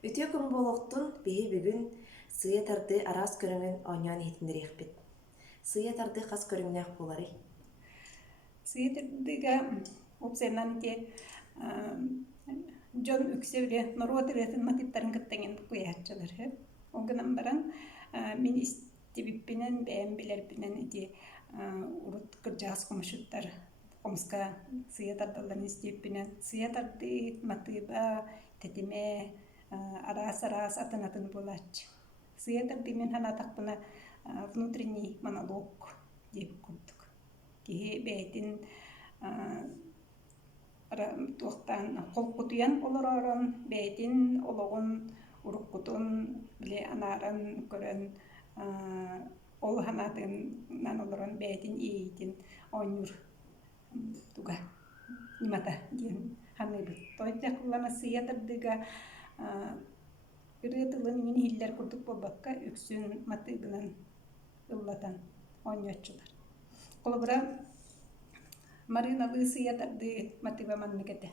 Өтө күн болохтун биһи бүгүн сыя тарды араас көрөҥөн ооньоон иһитиннэриэхпит. Сыя тарды хас көрөҥнээх буолари. Сыйдырдыга опсенан те Джон үксевле норотыретін матыттарын кыттаңын куячылар. Оңгынан баран мен истебиппинен бәйін білерпинен ити урут кыржаас комушуттар комска сыя тардаларын истебиппинен сыя тарды матыба тетиме арас атын болач. Сыя тарды мен ханатақпына внутренний монолог деп курдук. Кихи бәйтин туохтан холкутуян олоророн бәйтин ологун уруккутун биле анаран көрөн ол ханатынан олорон бәйтин иитин ооннур туга нимата диэн ханыбыт. Тойда куллана сыя тардыга ырыытылын мин хиллер курдук болбакка үксүн матыгынан ыллатан оонньоччулар. Колобура Марина сыя тарды матыба манныкете.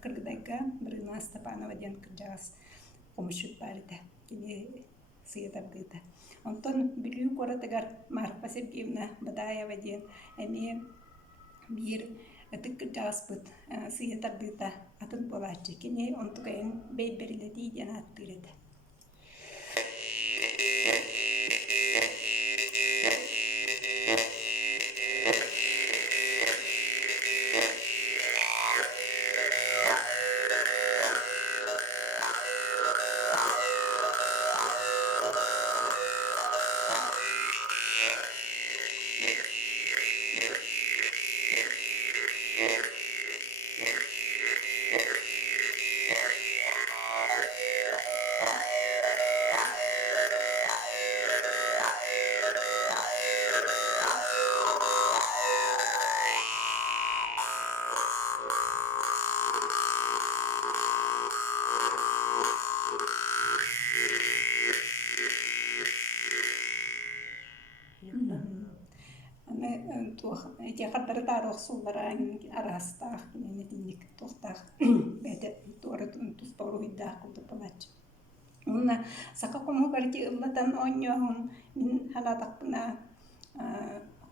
Кыргыдайга Марина Степанова ден кыржаас комушут барыта. Кини сыя тардыта. Онтон билүү коратыгар Марфа Сергеевна Бадаева ден эми бир этик кыржааспыт сыя тардыта атын болачы. Кини онтугайын бейберилети ден аттырыта. Эти хаттары тарох сулларан арастах мен этинник тохтах бете торы тустор уйдах кулды палач. Унна сака кому гарти ыллатан оньён мин халатакпына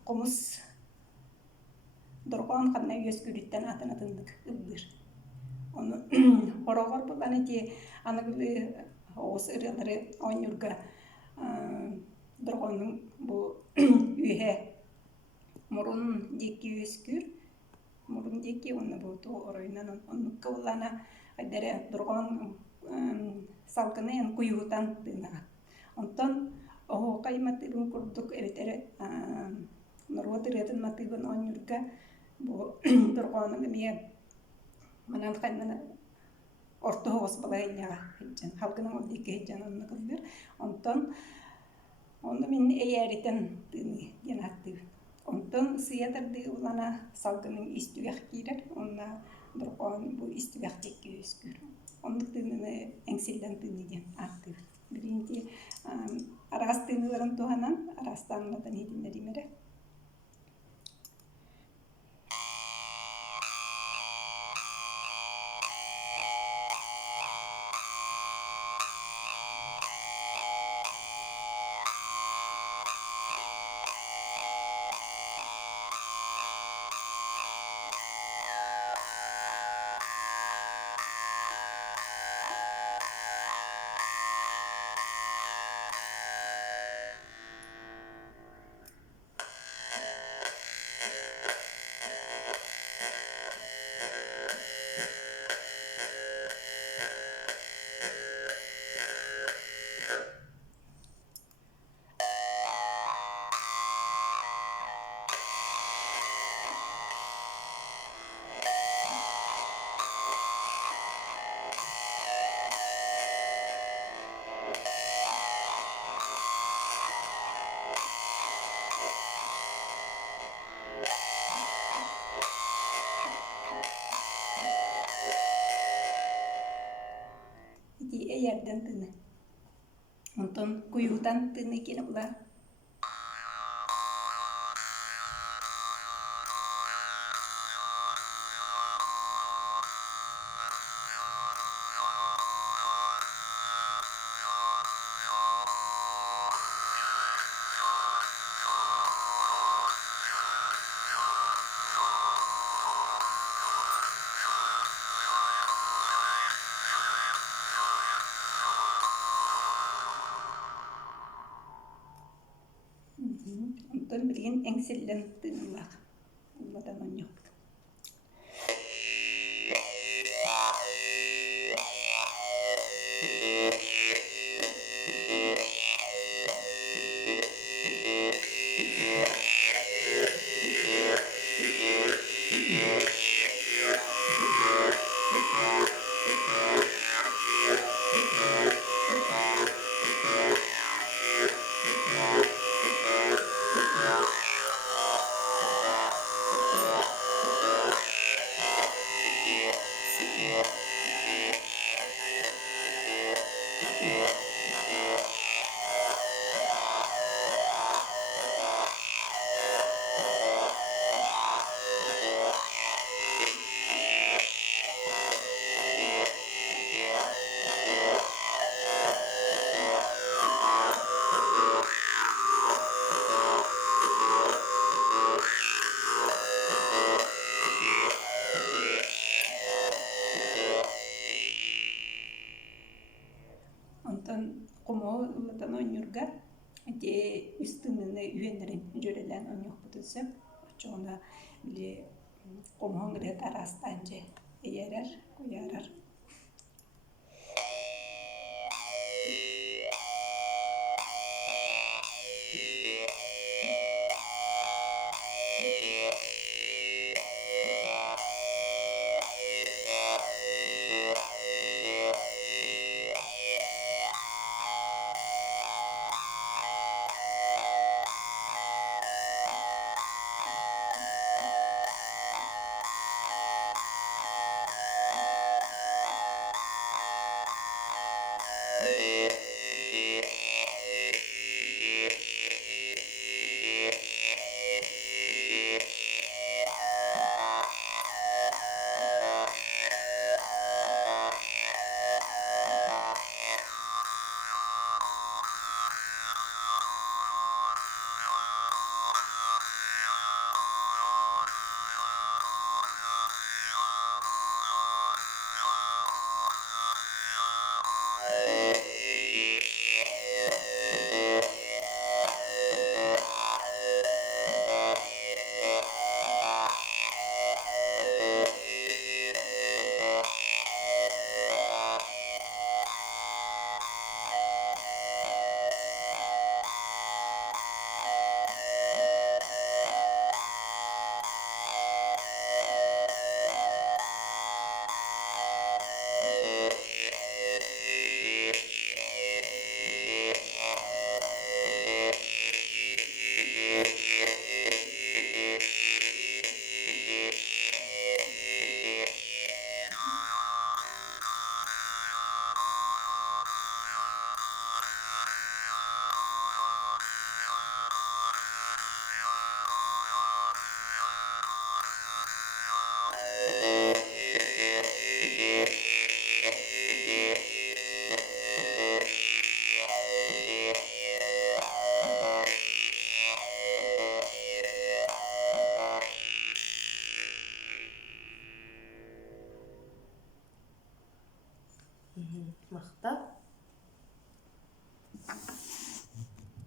комус доргон ханна өскүриттен атынатындык ылдыр. Оны хорогор булан эти аныгы ос ырылары оньюрга доргонун бу үйе мурун деки өскүр мурун деки онна буту оройнан оннукка улана айдаре дургон салкынын куюутан тынага. Онтон о кайматыбын курдук эбетере норвотыретін матыбын оннурга бу дургонун эмие манан каймана орто хоос балайняга хиджан халкынын ол деки хиджан онна кылдыр. Онтон онда мен эйәритен тыны янаттыбын. Онтон сыя тарды улана салгының истүгәх кирер, онна дұрған бұл истүгәх текке өскүр. Ондық тыны әңселден тыны ден аттыр. Бірінде арас тыныларын туғанан, арастанлатын едіндер емері. хайдан тыны. Онтон куюутан тыны кені бұлар. Онтон билген эңселлен тынулах. Уладан оньок. Онтон кумоо улатан оньюрга те үстүнүнө үйөнөрүн жөрелен оньок бутысы. Очоона биле кумоон грет арастанже эйерер, куярар. Мактап